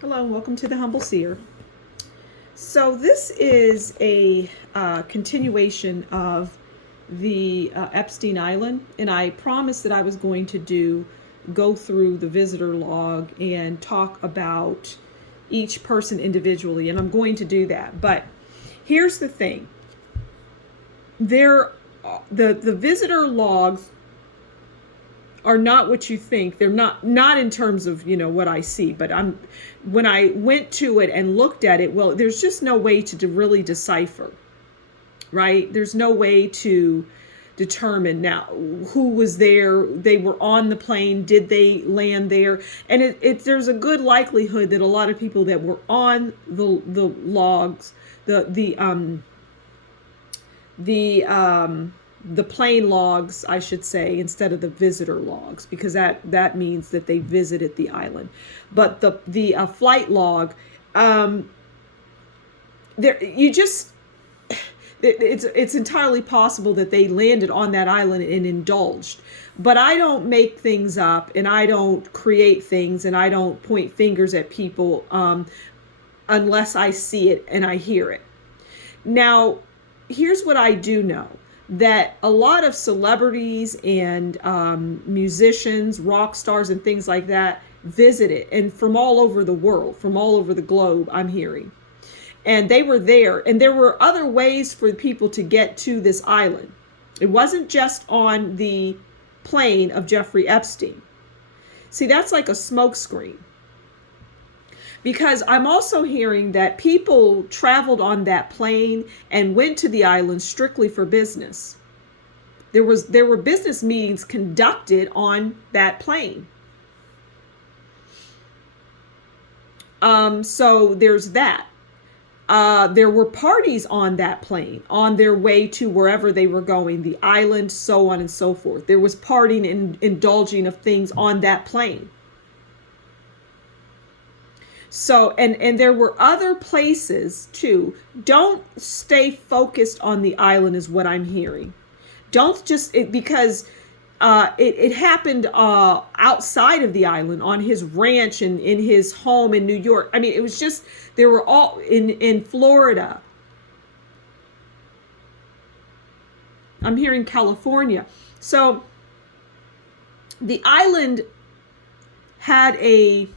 Hello and welcome to the Humble Seer. So this is a continuation of the Epstein Island, and I promised that I was going to go through the visitor log and talk about each person individually, and I'm going to do that. But here's the thing: the visitor logs are not what you think. They're not in terms of, what I see, but when I went to it and looked at it, well, there's just no way to really decipher, right? There's no way to determine now who was there. They were on the plane. Did they land there? And there's a good likelihood that a lot of people that were on the logs, the plane logs, I should say, instead of the visitor logs, because that means that they visited the island. But the flight log, it's entirely possible that they landed on that island and indulged. But I don't make things up, and I don't create things, and I don't point fingers at people unless I see it and I hear it. Now, here's what I do know. That a lot of celebrities and musicians, rock stars, and things like that visit it, and from all over the world, from all over the globe, I'm hearing. And they were there, and there were other ways for people to get to this island. It wasn't just on the plane of Jeffrey Epstein. See, that's like a smokescreen. Because I'm also hearing that people traveled on that plane and went to the island strictly for business. There were business meetings conducted on that plane. So there's that. There were parties on that plane on their way to wherever they were going, the island, so on and so forth. There was partying and indulging of things on that plane. So, and there were other places too. Don't stay focused on the island is what I'm hearing. Don't just, because it happened outside of the island on his ranch and in his home in New York. I mean, it was just, they were all in Florida. I'm hearing California. So the island had a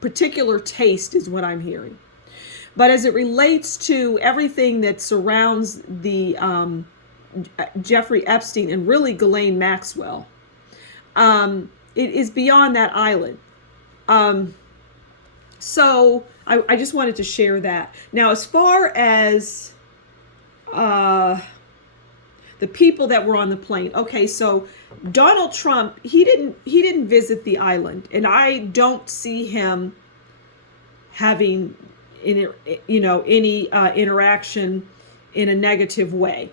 particular taste is what I'm hearing. But as it relates to everything that surrounds the Jeffrey Epstein and really Ghislaine Maxwell, it is beyond that island. So I just wanted to share that. Now, as far as the people that were on the plane. Okay, so Donald Trump, he didn't visit the island, and I don't see him having any interaction in a negative way.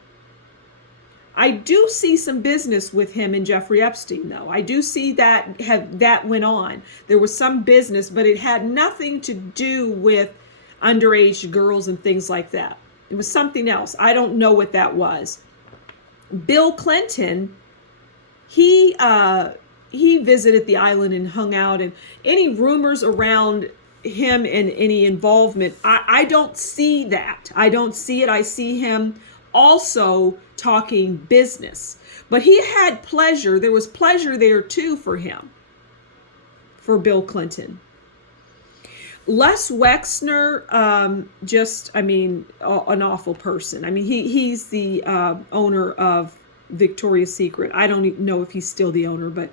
I do see some business with him and Jeffrey Epstein, though. I do see that went on. There was some business, but it had nothing to do with underage girls and things like that. It was something else. I don't know what that was. Bill Clinton, he visited the island and hung out, and any rumors around him and any involvement, I don't see that. I don't see it. I see him also talking business. But he had pleasure. There was pleasure there too for him, for Bill Clinton. Les Wexner, an awful person. I mean, he's the owner of Victoria's Secret. I don't even know if he's still the owner, but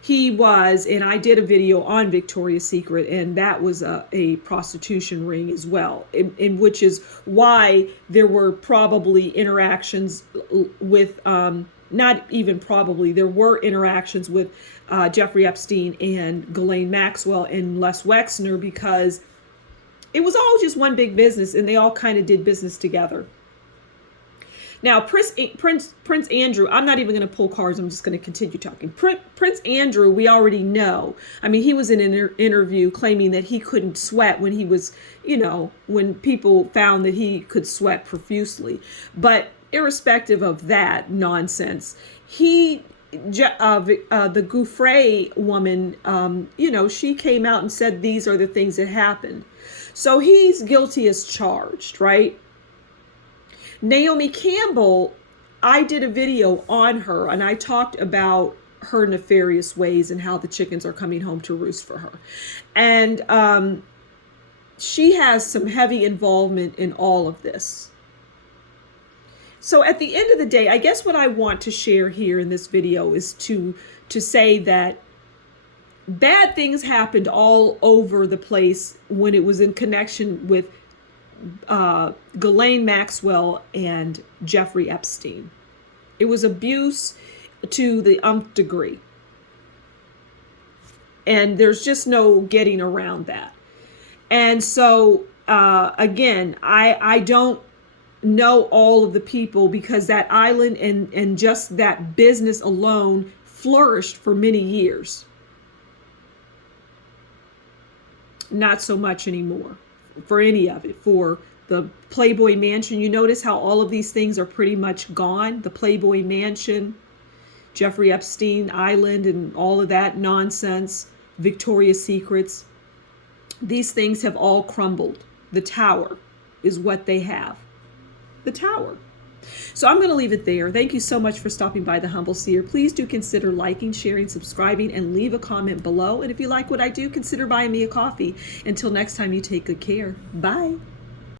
he was, and I did a video on Victoria's Secret, and that was a prostitution ring as well, in which is why there were probably interactions with, not even probably, there were interactions with Jeffrey Epstein and Ghislaine Maxwell and Les Wexner, because it was all just one big business, and they all kind of did business together. Now, Prince Andrew, I'm not even going to pull cards. I'm just going to continue talking. Prince Andrew, we already know. I mean, he was in an interview claiming that he couldn't sweat when he was, when people found that he could sweat profusely. But irrespective of that nonsense, he the Gouffre woman, she came out and said these are the things that happened. So he's guilty as charged, right? Naomi Campbell, I did a video on her and I talked about her nefarious ways and how the chickens are coming home to roost for her. And she has some heavy involvement in all of this. So at the end of the day, I guess what I want to share here in this video is to say that bad things happened all over the place when it was in connection with Ghislaine Maxwell and Jeffrey Epstein. It was abuse to the nth degree. And there's just no getting around that. And so, again, I don't know all of the people, because that island and just that business alone flourished for many years. Not so much anymore for any of it. For the Playboy Mansion, you notice how all of these things are pretty much gone. The Playboy Mansion, Jeffrey Epstein Island, and all of that nonsense, Victoria's Secrets. These things have all crumbled. The tower is what they have. The tower. So I'm going to leave it there. Thank you so much for stopping by the Humble Seer. Please do consider liking, sharing, subscribing, and leave a comment below. And if you like what I do, consider buying me a coffee. Until next time, you take good care. Bye.